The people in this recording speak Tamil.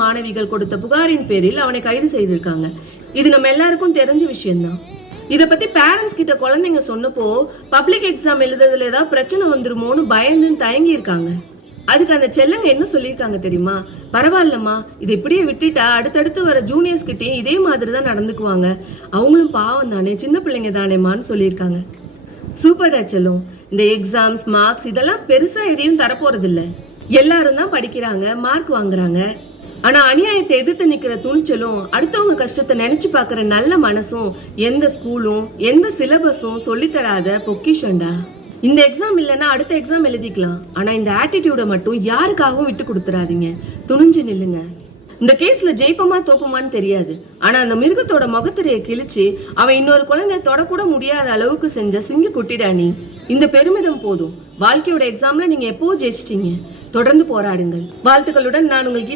மாணவிகள் கொடுத்த புகாரின் பேரில் அவனை கைது செய்திருக்காங்க. இது நம்ம எல்லாருக்கும் தெரிஞ்ச விஷயம்தான். இத பத்தி பேரண்ட்ஸ் கிட்ட குழந்தைங்க சொன்னப்போ பப்ளிக் எக்ஸாம் எழுதுறதுல ஏதாவது பிரச்சனை வந்துருமோன்னு பயந்துன்னு தயங்கி இருக்காங்க. அதுக்கு அந்த செல்லங்க என்ன சொல்லியிருக்காங்க தெரியுமா? பரவாயில்லம்மா, இது இப்படியே விட்டுட்டா அடுத்தடுத்து வர ஜூனியர்ஸ் கிட்டயும் இதே மாதிரிதான் நடந்துக்குவாங்க, அவங்களும் பாவம் தானே, சின்ன பிள்ளைங்க தானேமான்னு சொல்லியிருக்காங்க. சூப்பர்டா செல்லும். இந்த எக்ஸாம்ஸ் மார்க்ஸ் இதெல்லாம் பெருசா எதையும் தரப்போறது இல்ல. எல்லாரும் தான் படிக்கிறாங்க, மார்க் வாங்குறாங்க. ஆனா அநியாயத்தை எதிர்த்து நிக்கிற துணிச்சலும் அடுத்தவங்க கஷ்டத்தை நினைச்சு பாக்குற நல்ல மனசும் எந்த ஸ்கூலும் எந்த சிலபஸும் சொல்லித்தராத பொக்கிஷன்டா. இந்த எக்ஸாம் இல்லைன்னா அடுத்த எக்ஸாம் எழுதிக்கலாம். ஆனா இந்த ஆட்டிடியூட மட்டும் யாருக்காகவும் விட்டு கொடுத்துறாதீங்க. துணிஞ்சு நில்லுங்க. இந்த கேஸ்ல ஜெயிப்பமா தோப்பமான்னு தெரியாது. ஆனா அந்த மிருகத்தோட முகத்திரையை கிழிச்சு அவன் இன்னொரு குழந்தை தொடக்கூட முடியாத அளவுக்கு செஞ்ச சிங்க குட்டிடா நீ. இந்த பெருமிதம் போதும். வாழ்க்கையோட எக்ஸாம்ல நீங்க எப்போ ஜெயிச்சிட்டீங்க. தொடர்ந்து போராடுங்கள். வாழ்த்துக்களுடன் நான் உங்களுக்கு